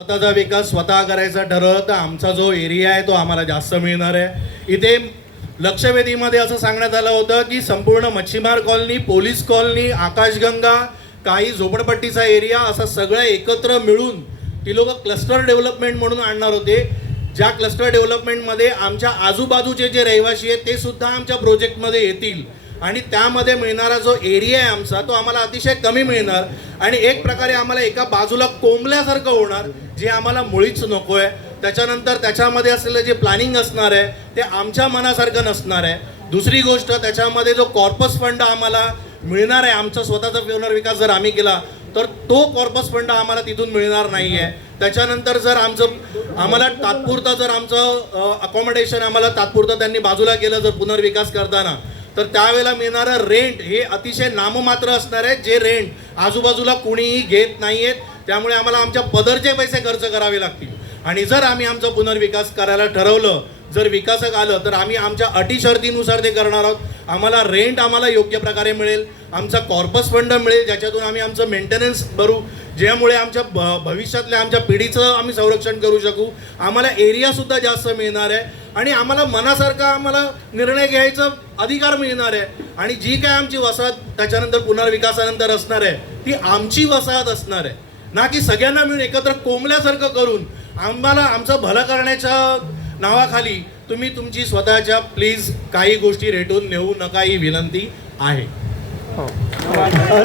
स्वतःचा विकास स्वतः करायचा ठरवलं तर आमचा जो एरिया आहे तो आम्हाला जास्त मिळणार आहे। इथे लक्षवेधीमध्ये असं सांगण्यात आलं होतं की संपूर्ण मच्छीमार कॉलनी, पोलीस कॉलनी, आकाशगंगा, काही झोपडपट्टीचा एरिया असं सगळं एकत्र मिळून ती लोक क्लस्टर डेव्हलपमेंट म्हणून आणणार होते। ज्या क्लस्टर डेव्हलपमेंटमध्ये आमच्या आजूबाजूचे जे रहिवासी आहेत ते सुद्धा आमच्या प्रोजेक्टमध्ये येतील आणि त्यामध्ये मिळणारा जो एरिया आहे आमचा तो आम्हाला अतिशय कमी मिळणार आणि एक प्रकारे आम्हाला एका बाजूला कोंबल्यासारखं होणार, जे आम्हाला मुळीच नको आहे। त्याच्यानंतर त्याच्यामध्ये असलेलं जे प्लॅनिंग असणार आहे ते आमच्या मनासारखं नसणार आहे। दुसरी गोष्ट, त्याच्यामध्ये जो कॉर्पस फंड आम्हाला मिळणार आहे, आमचा स्वतःचा पुनर्विकास जर आम्ही केला तर तो कॉर्पस फंड आम्हाला तिथून मिळणार नाही आहे। त्याच्यानंतर जर आम्हाला तात्पुरतं जर आमचं अकॉमोडेशन आम्हाला तात्पुरतं त्यांनी बाजूला केलं जर पुनर्विकास करताना, तर त्यावेळेला मिळणारं रेंट हे अतिशय नाममात्र असणार आहे, जे रेंट आजूबाजूला कुणीही घेत नाही आहेत। त्यामुळे आम्हाला आमच्या पदरचे पैसे खर्च करावे लागतील आणि जर आम्ही आमचा पुनर्विकास करायला ठरवलं, जर विकासक आलं तर आम्ही आमच्या अटी शर्तीनुसार ते करणार आहोत। आम्हाला रेंट आम्हाला योग्य प्रकारे मिळेल, आमचा कॉर्पस फंड मिळेल ज्याच्यातून आम्ही आमचं मेंटेनन्स भरू, ज्यामुळे आमच्या भविष्यातल्या आमच्या पिढीचं आम्ही संरक्षण करू शकू। आम्हाला एरियासुद्धा जास्त मिळणार आहे आणि आम्हाला मनासारखा आम्हाला निर्णय घ्यायचा अधिकार मिळणार आहे आणि जी काय आमची वसाहत त्याच्यानंतर पुनर्विकासानंतर असणार आहे ती आमची वसाहत असणार आहे, ना की सगळ्यांना मिळून एकत्र कोंबल्यासारखं करून आम्हाला आमचं भलं करण्याच्या नावाखाली तुम्ही तुमची स्वतःच्या प्लीज काही गोष्टी रेटून नेऊ नका, ही विनंती आहे।